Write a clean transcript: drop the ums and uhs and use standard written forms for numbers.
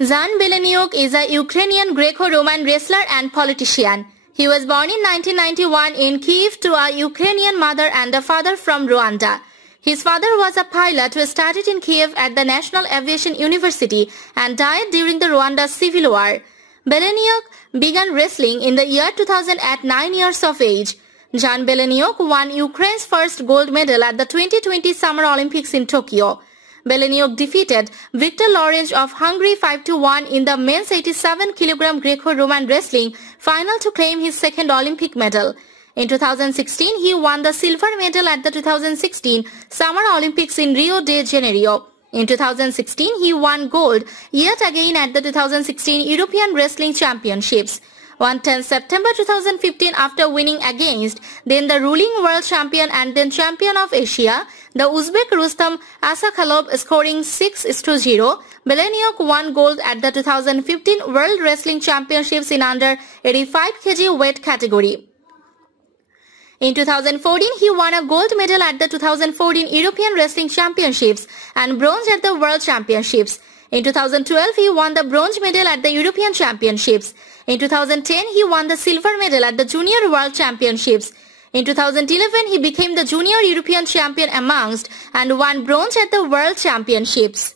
Zhan Beleniuk is a Ukrainian Greco-Roman wrestler and politician. He was born in 1991 in Kyiv to a Ukrainian mother and a father from Rwanda. His father was a pilot who studied in Kyiv at the National Aviation University and died during the Rwanda Civil War. Beleniuk began wrestling in the year 2000 at 9 years of age. Zhan Beleniuk won Ukraine's first gold medal at the 2020 Summer Olympics in Tokyo. Beleniuk defeated Victor Lorenz of Hungary 5-1 in the men's 87 kg Greco-Roman wrestling final to claim his second Olympic medal. In 2016, he won the silver medal at the 2016 Summer Olympics in Rio de Janeiro. In 2016, he won gold yet again at the 2016 European Wrestling Championships. On 10 September 2015, after winning against then the ruling world champion and then champion of Asia, the Uzbek Rustam Asakhalov, scoring 6-0, Beleniuk won gold at the 2015 World Wrestling Championships in under 85 kg weight category. In 2014, he won a gold medal at the 2014 European Wrestling Championships and bronze at the World Championships. In 2012, he won the bronze medal at the European Championships. In 2010, he won the silver medal at the Junior World Championships. In 2011, he became the Junior European Champion amongst and won bronze at the World Championships.